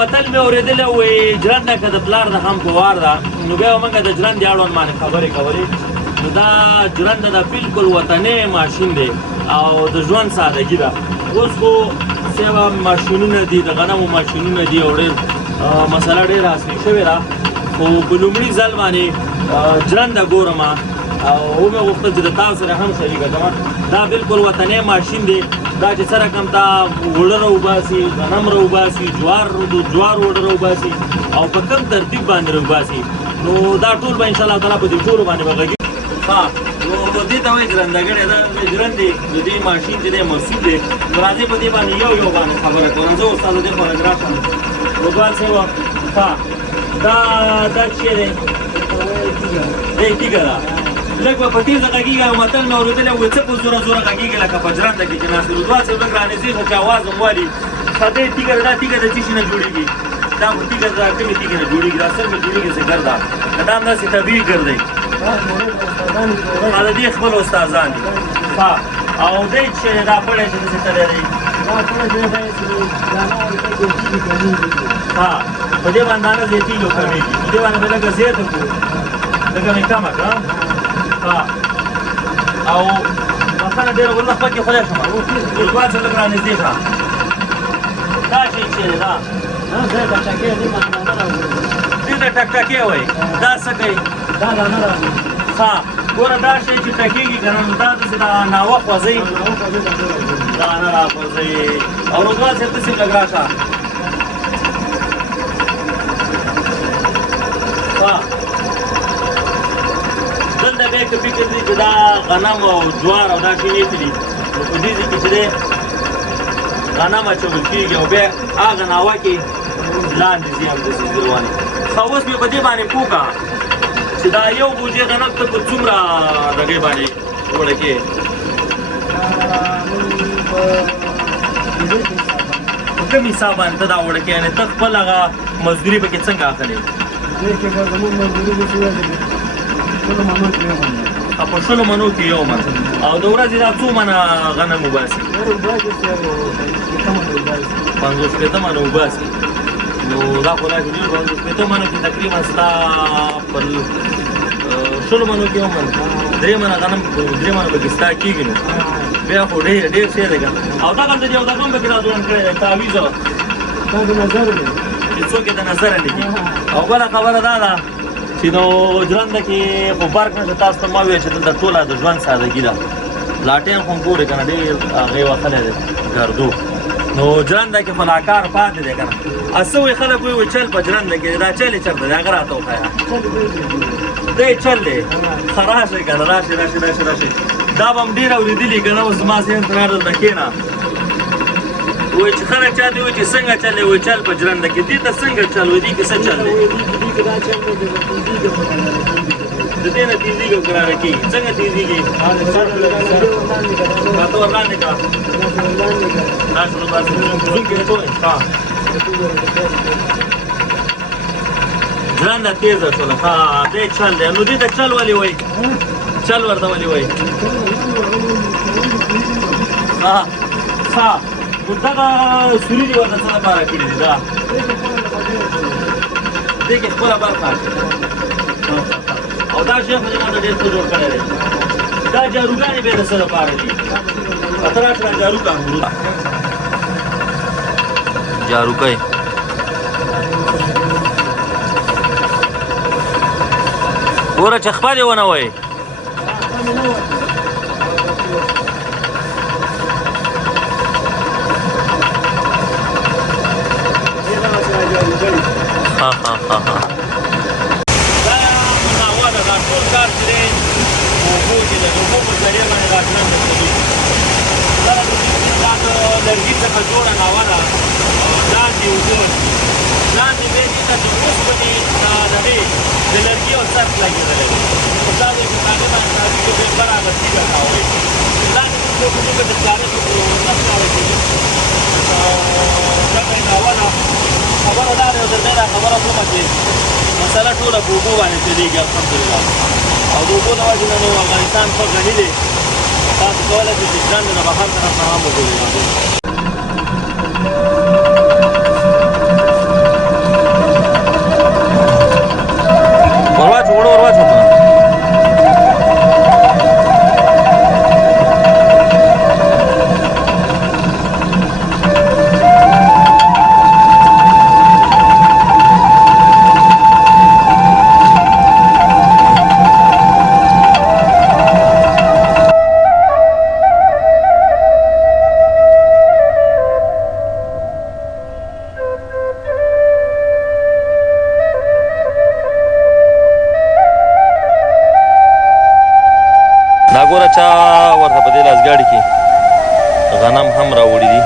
متل مې اورېدلی وایي ژرنده که د پلار د هم په وار ده نو بیا به موږ د ژرندې اړوند باندې خبرې کولې نو دا ژرنده ده بالکل وطني ماشین دی او د ژوند سادګي ده اوس خو سیوا ماشینونه دي د غنمو ماشینونه دي او ډېر مسله ډېره عصري شوې ده خو په لومړي ځل باندې ژرنده ګورم او ومې غوښتل چې د تاسو سره هم شریکه کړم دا بالکل وطني ماشین دی دا چې څه رقم ته اوړه راوباسي غنم راوباسي جوار اوړه راوباسي او په کوم ترتیب باندې راوباسي نو دا ټول به انشاءالله تعالی په دې ټولو باندې به غږېږي ها نو دې ته وایي ژرندګړی دا ژرندې د دې ماشین چې دی مسؤل دی نو راځئ په دې باندې یو باندې خبره کوم زه استاد دې خوا راشم روزګار صاحب ها دا چې دی دی تیږه ده لږ به په تیزه غږېږي او متل مې اورېدلی وایي څه په زوره غږېږي لکه په ژرنده کې چې ناست روزګار صاحب لږ رانږدې شه چې اواز هم والي ښه دی تیږه ده دا تیږه د څه شي نه جوړېږي دا خو تیږه د کومې تیږې نه جوړېږي دا څنګه جوړېږي څه ګرده که دا همداسې طبیعي ګرد دی دا د دې خپل استادان دي ښه او دی چې دا پړی چې داسې تلی دی ها په دې باندې دانه زیاتېږي او کمېږي په دې باندې به لږه زیاته کړو لږه مې کمه کړه ها او بخښنه ډېره والله پکې خدای شمه روزګار څه لږ رانږدې شه دا شی چې دی دا دې ته ټکټکې وایي دا څه کوي ها ګوره دا شی چې ټکېږي که نه نو دا داسې دا ناوه خوځوي دانه راخوځوي او روزګار صاحب داسې لږ راشه ها دلته بیا که فکر دی چې دا غنم او جوار او دا شی نیتې دي نو په دې ځای کې چې دی غنم اچول کېږي او بیا هغه ناوه کې لاندې ځي همداسې روانې ښه اوس مې په دې باندې پوه کړه چې دا یو بوجۍ غنم ته په څومره دغې باندې وړه کې په کوم حساب باندې ته دا وړه کې یعنې ته خپل هغه مزدوري پکې څنګه اخلې په 100 منو کې یو من او د ورځې دا څو منه غنم وباسي 50 منه وباسي نو دا خو لا ډېر 50 منو کې تقریبا ستا پر 100 منو کې یو من 3 منه غنم 3 منه پکې ستا کېږي نو بیا خو ډېر شی دی او دغلته د یو دغه هم پکې راځوړن کړی دی تعویض چې څوک یې د نظره لیکي او بله خبره دا ده چې نو ژرنده کې خو فرق نشته تاسو ته ما وویل چې دلته ټوله د ژوند سادګي ده لاټین خو هم ګورې که نه ډېر هغې وهلی دی ګردو نو ژرنده کې خو لا کار پاتې دی که نه څه وایي خلک وایي چل په ژرنده کې دا چل یې چېرته دی هغه راته وښیه دی چل دی ښه راشئ که نه راشئ دا به هم ډېر اورېدلي که نه اوس زما ذهن ته راغلل دلته کښېنه وایي چې خلک چا ته وایي چې څنګه چل دی وایي چل په ژرنده کې دې ته څنګه چل وایي دې کې څه چل دی د دې نه تیزېږي او کراره کېږي څنګه تیزېږي راته ور لاندې کړه دا شروع باسي زوم کې ټول ښه ژرنده تیزه شوله ښه دی چل دی نو دې ته چل ولې وایي چل ورته ولې وایي ښه نو دغه سوري دې ورته څه لپاره کړي دي دا دې کې خپله برخه او دا شی خو دې ماته ډېر څه جوړ کړی دی دا جاروګانې بیا د څه لپاره دي ته راشه دا جارو کړه جاروګی ګوره چې خپه دې ونه وایي لرګي څخه جوړه ناوه ده لاندې اوبه لاندې بیا دې ته د اوسپنې دغې د لرګي او څرخ لګېدلی دی خو دا دی چې هغې باندې تاریخي بیا برابر تیږه کاوئ لاندې اوبه په موږ د سکاره کې څرخ کاوی کېږي دغه یې ناوه ده خبره دا دی او درته دا خبره کومه چې مسله ټوله په اوبو باندې چلېږي الحمدلله او د اوبو د وجې نه نو افغانستان ښه غني دی تاسو کولی شئ چې ژرندې نه بهر طرف نه هم وګورئ ګوره چا ورته په دې لاس ګاډي کې غنم هم راوړي دي